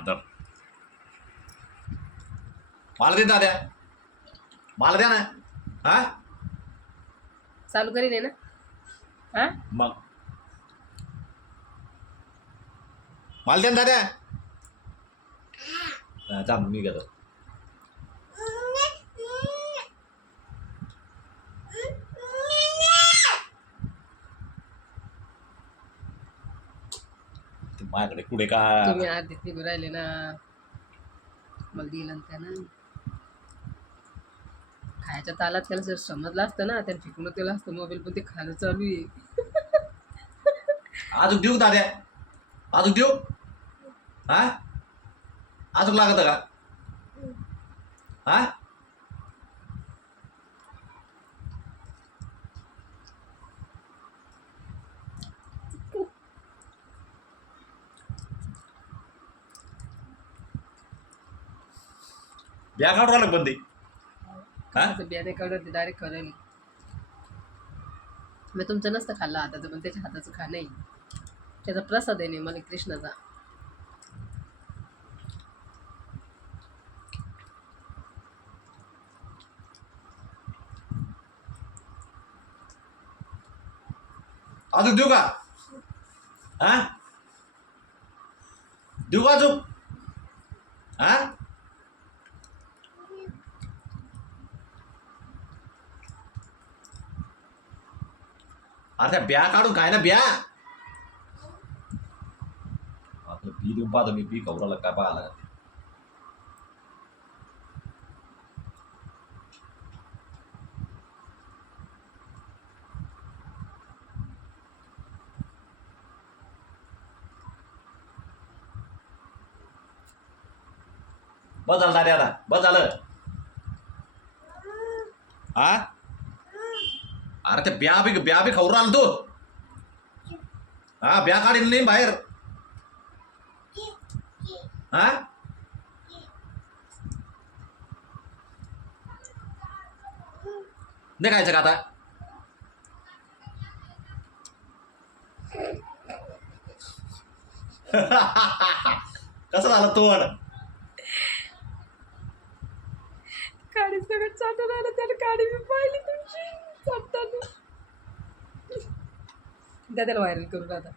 तर मला दे दाद्या, मला द्या ना. हा चालू करीन आहे ना. हा मग मला द्या ना दाद्या. थांब मी घेतो. माझ्याकडे कुठे का तुम्ही आधीच निघून राहिले ना, मला दिलं ना त्यानं. खायच्या तालात त्याला जर समजलं असतं ना, त्याने फेकून केलं असतं मोबाईल, पण ते खाणं चालू आहे. अजून देऊ दाद्या, अजून देऊ. हा अजून लागत का? हा ब्या काढून राहिलं बंदी. हा असं बियाणे काढून डायरेक्ट करेल. मी तुमचं नसतं खाल्लं हाताचं, पण त्याच्या हाताचं खाणं आहे. त्याचा प्रसाद आहे मला कृष्णाचा. अजून देऊ का? हा देऊ का अजून? हा अरे त्या ब्या काढून काय ना ब्या. आपलं बी देऊन पाहतो मी, बी कवराला काय पाहायला. बस झालं दाद्या, आता बस झालं. हा अरे ते ब्या बी खाऊ राहिला तू. हा ब्या काढील नाही बाहेर. हा नाही खायचं का आता? कसं झालं तोंड? काडी सगळं चाटून आलं, त्याने काडी मी पाहिली तुमची चाटताना. द्या त्याला व्हायरल करून आता.